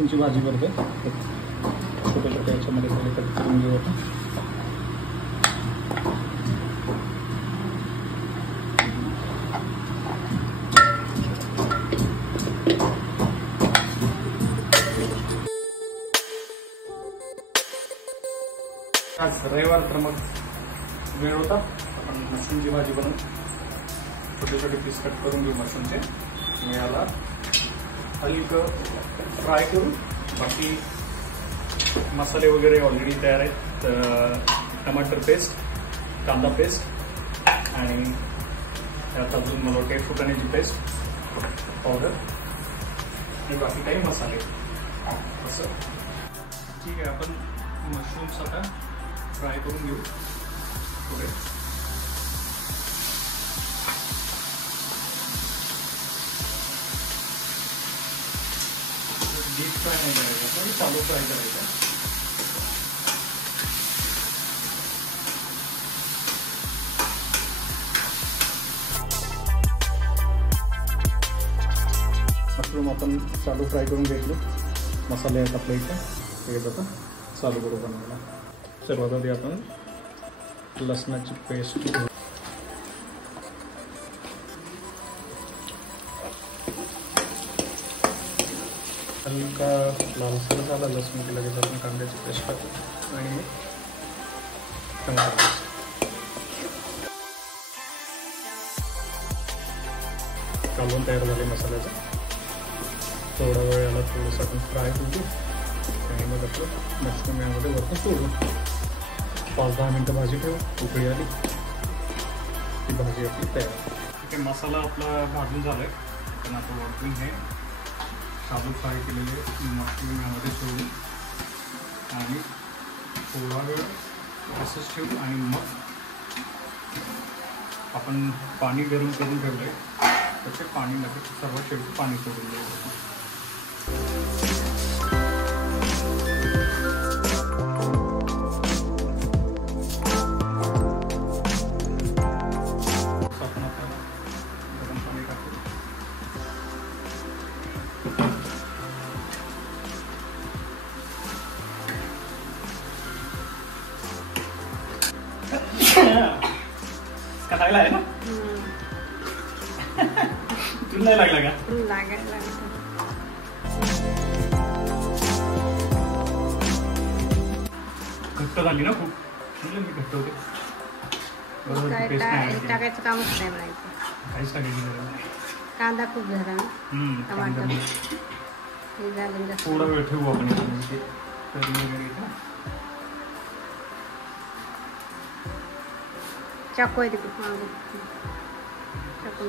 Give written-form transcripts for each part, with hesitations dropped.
मशरूमची भाजी करतो. छोट्या छोट्या याच्यामध्ये पहिले कट करून घेऊ आपण. आज रविवार तर मग वेळ होता. आपण मशरूमची भाजी बनवून छोटे छोटे पीस कट करून घेऊ मशरूमचे. मी याला हलकं फ्राय करू. बाकी मसाले वगैरे ऑलरेडी तयार आहेत. टमाटर पेस्ट, कांदा पेस्ट आणि त्यात अजून मला वाटते फुटाण्याची पेस्ट पावडर आणि बाकी काही मसाले असं. ठीक आहे, आपण मशरूम्स आता फ्राय करून घेऊ थोडे. डीप फ्राय नाही करायचं, चालू फ्राय करायचं. मशरूम आपण चालू फ्राय करून घेतले. मसाले आहेत आपल्या इथे, ते आता चालू करू बनवायला. सर्वात आधी आपण लसणाची पेस्ट घेऊ. हलका लालसर झाला लसूण की लगेच आपण कांद्याची पेस्ट टाकू आणि टमाटर पेस्ट. कालवून तयार झाले मसाल्याचा. थोडा वेळ याला थोडंसं आपण फ्राय करू आणि मग आपलं मशरूम यामध्ये वरती सोडू. 5-10 मिनटं भाजी ठेवू. उकळी आली ती भाजी आपली तयार. ठीक आहे, मसाला आपला भाजून झाला आहे. आपण आता वाटून हे शालू फ्राय केलेले मशरूम यामध्ये सोडू आणि थोडा वेळ असंच ठेवू आणि मग आपण पाणी गरम करून ठेवलं आहे तर ते पाणी लगेच सर्वात शेवटी पाणी सोडून द्यायचं. लागला आहे ना? तुला नाही लागला का? लागला. घट्ट झाली ना खूप. मी घट्ट होते. टाकायचं कामच नाही म्हणायचं. काहीच टाकायची गरज नाही. कांदा खूप झाला ना. टमाटर हे झालं. थोडा वेळ ठेवू आपण चाकू आहे तिकडे चाकू.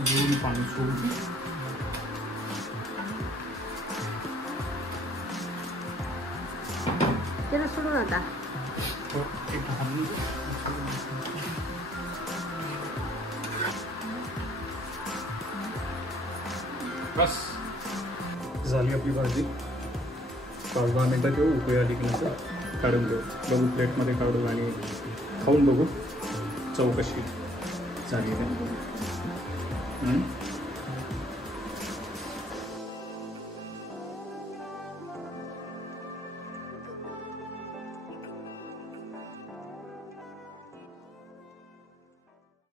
अजून पाणी सोडू. त्याला सोडून आता बस झाली आपली भाजी. 5-10 मिनटं ठेवू. उकळी आली की नंतर काढून घेऊ. बघू प्लेटमध्ये काढू आणि खाऊन बघू चव कशी झाली.